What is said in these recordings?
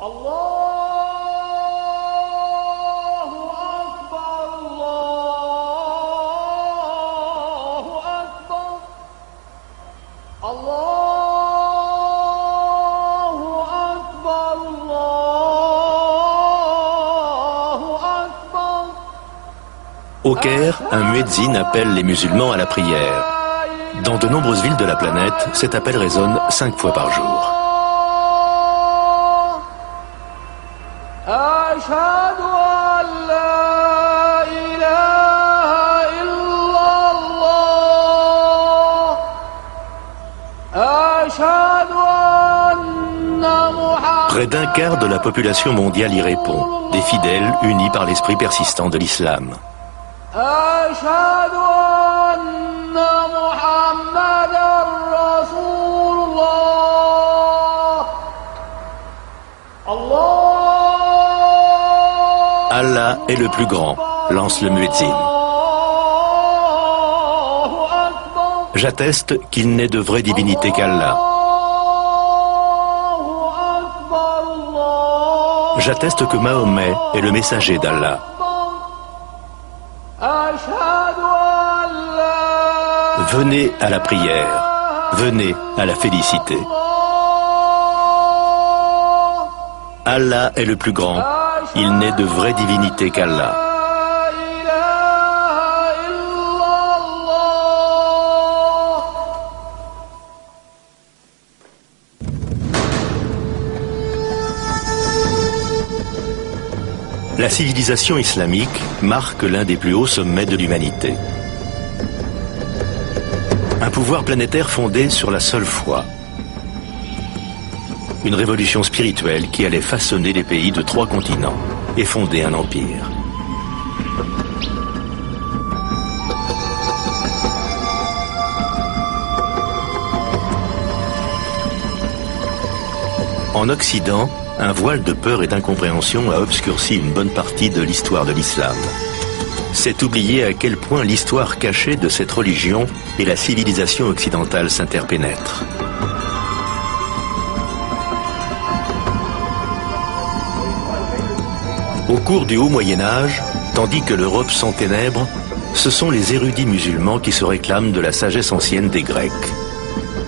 Au Caire, un muezzin appelle les musulmans à la prière. Dans de nombreuses villes de la planète, cet appel résonne 5 fois par jour. Près d'un quart de la population mondiale y répond, des fidèles unis par l'esprit persistant de l'islam. Allah est le plus grand, lance le muezzin. J'atteste qu'il n'est de vraie divinité qu'Allah. J'atteste que Mahomet est le messager d'Allah. Venez à la prière, venez à la félicité. Allah est le plus grand, il n'est de vraie divinité qu'Allah. La civilisation islamique marque l'un des plus hauts sommets de l'humanité. Un pouvoir planétaire fondé sur la seule foi. Une révolution spirituelle qui allait façonner les pays de 3 continents et fonder un empire. En Occident, un voile de peur et d'incompréhension a obscurci une bonne partie de l'histoire de l'islam. C'est oublier à quel point l'histoire cachée de cette religion et la civilisation occidentale s'interpénètrent. Au cours du Haut Moyen-Âge, tandis que l'Europe s'enténèbre, ce sont les érudits musulmans qui se réclament de la sagesse ancienne des Grecs.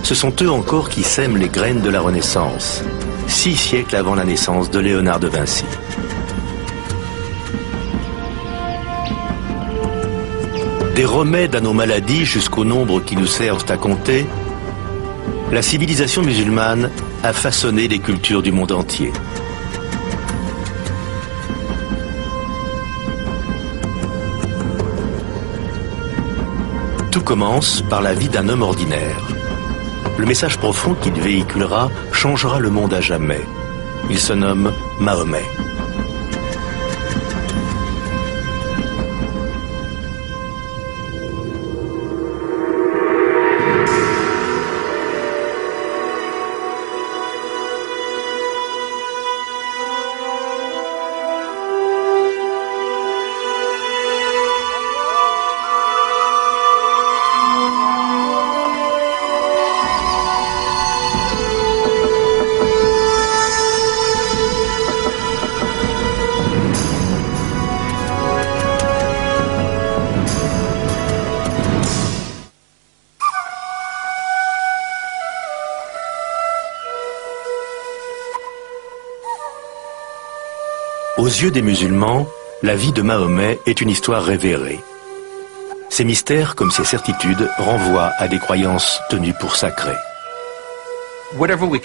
Ce sont eux encore qui sèment les graines de la Renaissance, 6 siècles avant la naissance de Léonard de Vinci. Des remèdes à nos maladies jusqu'au nombre qui nous servent à compter, la civilisation musulmane a façonné les cultures du monde entier. Tout commence par la vie d'un homme ordinaire. Le message profond qu'il véhiculera changera le monde à jamais. Il se nomme Mahomet. Aux yeux des musulmans, la vie de Mahomet est une histoire révérée. Ses mystères, comme ses certitudes, renvoient à des croyances tenues pour sacrées.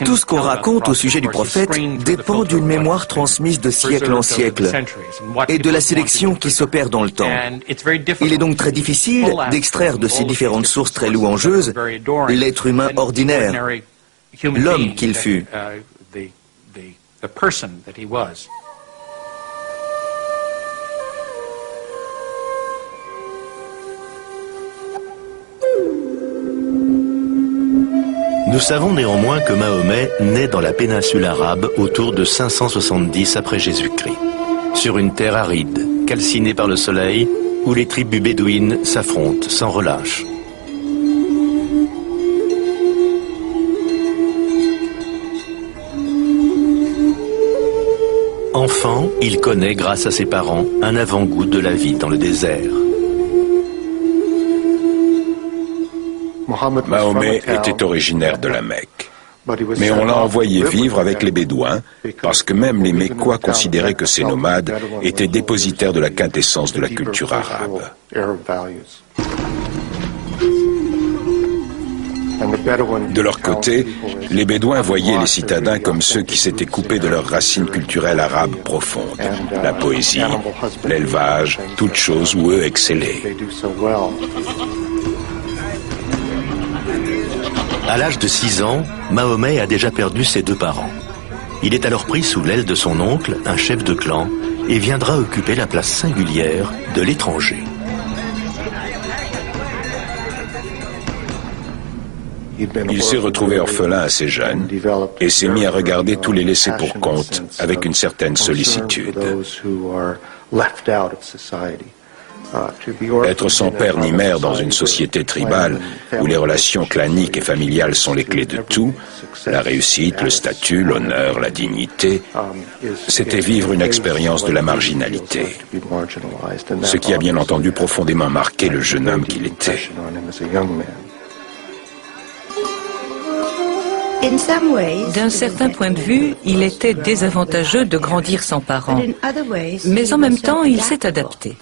Tout ce qu'on raconte au sujet du prophète dépend d'une mémoire transmise de siècle en siècle et de la sélection qui s'opère dans le temps. Il est donc très difficile d'extraire de ces différentes sources très louangeuses l'être humain ordinaire, l'homme qu'il fut. Nous savons néanmoins que Mahomet naît dans la péninsule arabe autour de 570 après Jésus-Christ, sur une terre aride, calcinée par le soleil, où les tribus bédouines s'affrontent sans relâche. Enfant, il connaît, grâce à ses parents, un avant-goût de la vie dans le désert. Mahomet était originaire de la Mecque, mais on l'a envoyé vivre avec les Bédouins parce que même les Mécois considéraient que ces nomades étaient dépositaires de la quintessence de la culture arabe. De leur côté, les Bédouins voyaient les citadins comme ceux qui s'étaient coupés de leurs racines culturelles arabes profondes, la poésie, l'élevage, toutes choses où eux excellaient. À l'âge de 6 ans, Mahomet a déjà perdu ses 2 parents. Il est alors pris sous l'aile de son oncle, un chef de clan, et viendra occuper la place singulière de l'étranger. Il s'est retrouvé orphelin assez jeune et s'est mis à regarder tous les laissés pour compte avec une certaine sollicitude. Être sans père ni mère dans une société tribale où les relations claniques et familiales sont les clés de tout, la réussite, le statut, l'honneur, la dignité, c'était vivre une expérience de la marginalité, ce qui a bien entendu profondément marqué le jeune homme qu'il était. D'un certain point de vue, il était désavantageux de grandir sans parents, mais en même temps, il s'est adapté.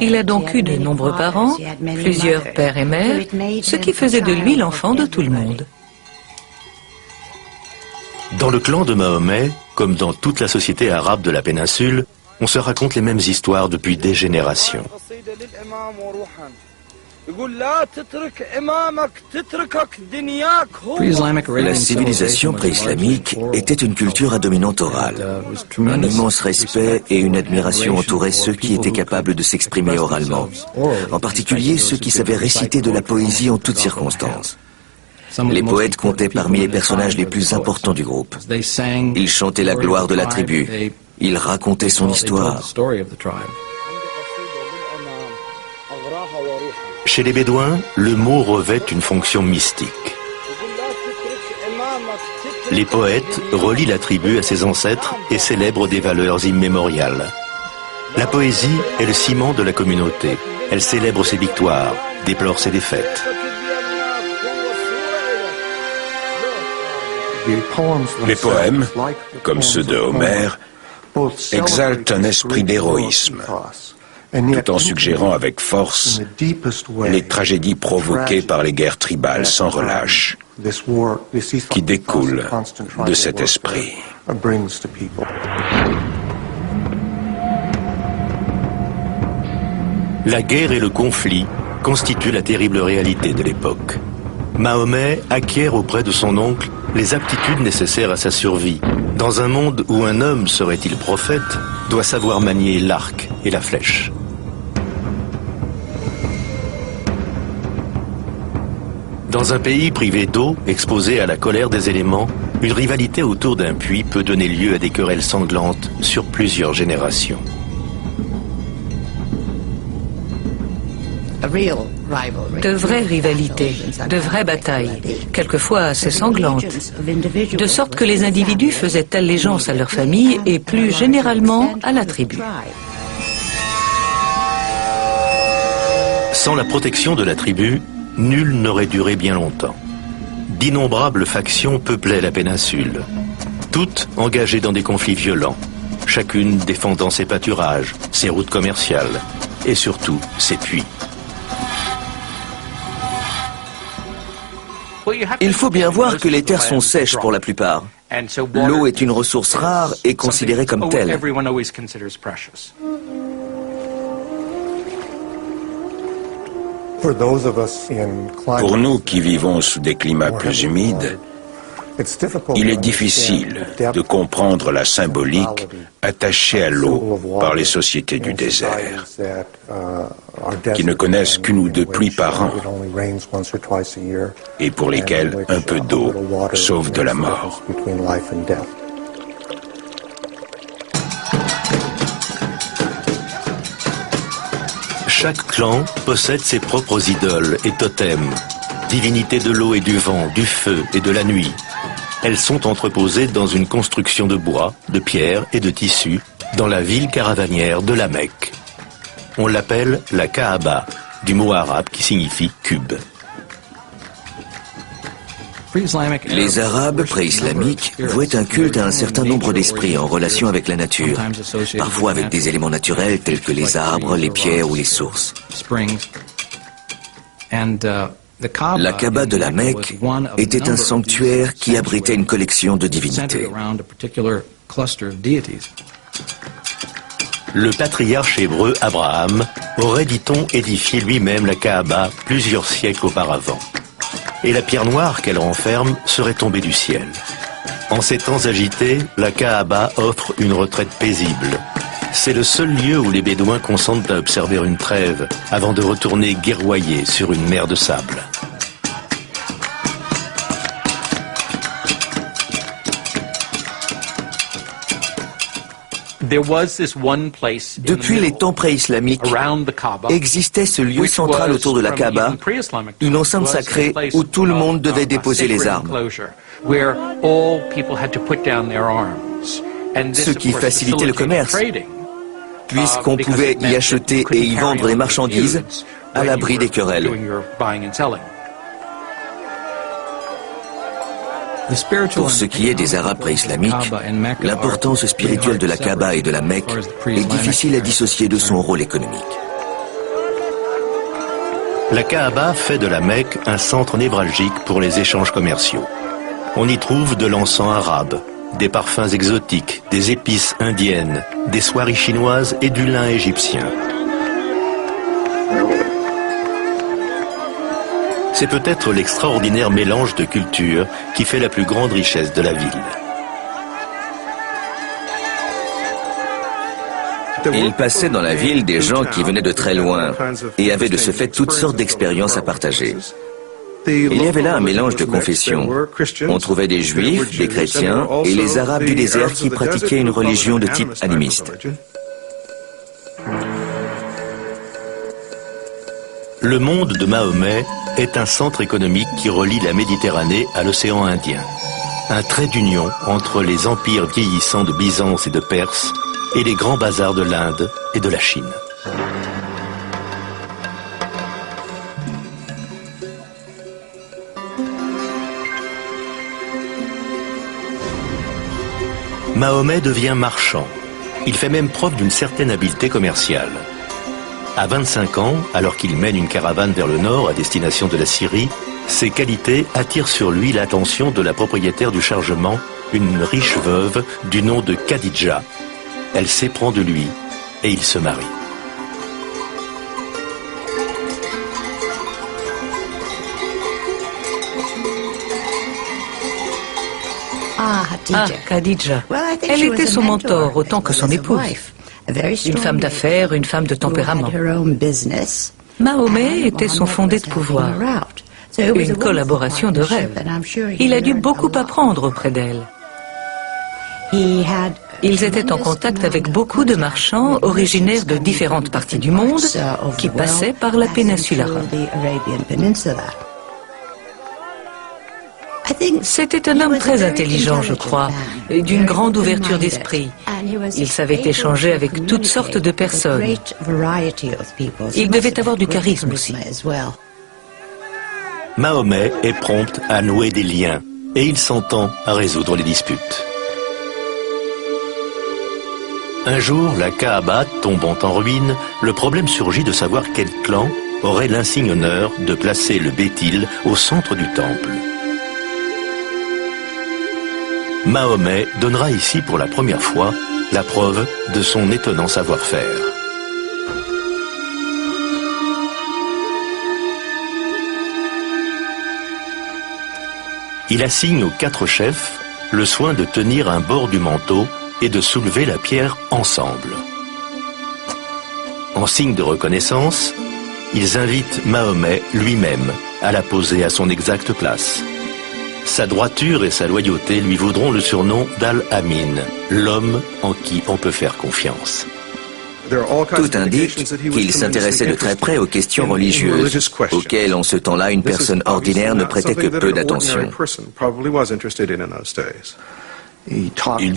Il a donc eu de nombreux parents, plusieurs pères et mères, ce qui faisait de lui l'enfant de tout le monde. Dans le clan de Mahomet, comme dans toute la société arabe de la péninsule, on se raconte les mêmes histoires depuis des générations. La civilisation pré-islamique était une culture à dominante orale. Un immense respect et une admiration entouraient ceux qui étaient capables de s'exprimer oralement, en particulier ceux qui savaient réciter de la poésie en toutes circonstances. Les poètes comptaient parmi les personnages les plus importants du groupe. Ils chantaient la gloire de la tribu. Ils racontaient son histoire. Chez les Bédouins, le mot revêt une fonction mystique. Les poètes relient la tribu à ses ancêtres et célèbrent des valeurs immémoriales. La poésie est le ciment de la communauté. Elle célèbre ses victoires, déplore ses défaites. Les poèmes, comme ceux de Homère, exaltent un esprit d'héroïsme, tout en suggérant avec force les tragédies provoquées par les guerres tribales sans relâche, qui découlent de cet esprit. La guerre et le conflit constituent la terrible réalité de l'époque. Mahomet acquiert auprès de son oncle les aptitudes nécessaires à sa survie. Dans un monde où un homme, serait-il prophète, doit savoir manier l'arc et la flèche. Dans un pays privé d'eau, exposé à la colère des éléments, une rivalité autour d'un puits peut donner lieu à des querelles sanglantes sur plusieurs générations. De vraies rivalités, de vraies batailles, quelquefois assez sanglantes, de sorte que les individus faisaient allégeance à leur famille et plus généralement à la tribu. Sans la protection de la tribu, nul n'aurait duré bien longtemps. D'innombrables factions peuplaient la péninsule, toutes engagées dans des conflits violents, chacune défendant ses pâturages, ses routes commerciales et surtout ses puits. Il faut bien voir que les terres sont sèches pour la plupart. L'eau est une ressource rare et considérée comme telle. Pour nous qui vivons sous des climats plus humides, il est difficile de comprendre la symbolique attachée à l'eau par les sociétés du désert, qui ne connaissent qu'une ou deux pluies par an et pour lesquelles un peu d'eau sauve de la mort. Chaque clan possède ses propres idoles et totems, divinités de l'eau et du vent, du feu et de la nuit. Elles sont entreposées dans une construction de bois, de pierre et de tissu dans la ville caravanière de la Mecque. On l'appelle la Kaaba, du mot arabe qui signifie cube. Les Arabes pré-islamiques vouaient un culte à un certain nombre d'esprits en relation avec la nature, parfois avec des éléments naturels tels que les arbres, les pierres ou les sources. La Kaaba de la Mecque était un sanctuaire qui abritait une collection de divinités. Le patriarche hébreu Abraham aurait, dit-on, édifié lui-même la Kaaba plusieurs siècles auparavant. Et la pierre noire qu'elle renferme serait tombée du ciel. En ces temps agités, la Kaaba offre une retraite paisible. C'est le seul lieu où les Bédouins consentent à observer une trêve avant de retourner guerroyer sur une mer de sable. Depuis les temps pré-islamiques, existait ce lieu central autour de la Kaaba, une enceinte sacrée où tout le monde devait déposer les armes. Ce qui facilitait le commerce, puisqu'on pouvait y acheter et y vendre des marchandises à l'abri des querelles. Pour ce qui est des Arabes pré-islamiques, l'importance spirituelle de la Kaaba et de la Mecque est difficile à dissocier de son rôle économique. La Kaaba fait de la Mecque un centre névralgique pour les échanges commerciaux. On y trouve de l'encens arabe, des parfums exotiques, des épices indiennes, des soieries chinoises et du lin égyptien. C'est peut-être l'extraordinaire mélange de cultures qui fait la plus grande richesse de la ville. Il passait dans la ville des gens qui venaient de très loin et avaient de ce fait toutes sortes d'expériences à partager. Il y avait là un mélange de confessions. On trouvait des juifs, des chrétiens et les arabes du désert qui pratiquaient une religion de type animiste. Le monde de Mahomet est un centre économique qui relie la Méditerranée à l'océan Indien. Un trait d'union entre les empires vieillissants de Byzance et de Perse et les grands bazars de l'Inde et de la Chine. Mahomet devient marchand. Il fait même preuve d'une certaine habileté commerciale. À 25 ans, alors qu'il mène une caravane vers le nord à destination de la Syrie, ses qualités attirent sur lui l'attention de la propriétaire du chargement, une riche veuve du nom de Khadija. Elle s'éprend de lui et ils se marient. Khadija. Elle était son mentor autant que son épouse. Une femme d'affaires, une femme de tempérament. Mahomet était son fondé de pouvoir. Une collaboration de rêve. Il a dû beaucoup apprendre auprès d'elle. Ils étaient en contact avec beaucoup de marchands originaires de différentes parties du monde qui passaient par la péninsule arabe. C'était un homme très intelligent, je crois, et d'une grande ouverture d'esprit. Il savait échanger avec toutes sortes de personnes. Il devait avoir du charisme aussi. Mahomet est prompt à nouer des liens et il s'entend à résoudre les disputes. Un jour, la Kaaba tombant en ruine, le problème surgit de savoir quel clan aurait l'insigne honneur de placer le Béthil au centre du temple. Mahomet donnera ici pour la première fois la preuve de son étonnant savoir-faire. Il assigne aux 4 chefs le soin de tenir un bord du manteau et de soulever la pierre ensemble. En signe de reconnaissance, ils invitent Mahomet lui-même à la poser à son exacte place. Sa droiture et sa loyauté lui vaudront le surnom d'Al-Amin, l'homme en qui on peut faire confiance. Tout indique qu'il s'intéressait de très près aux questions religieuses, auxquelles en ce temps-là une personne ordinaire ne prêtait que peu d'attention. Il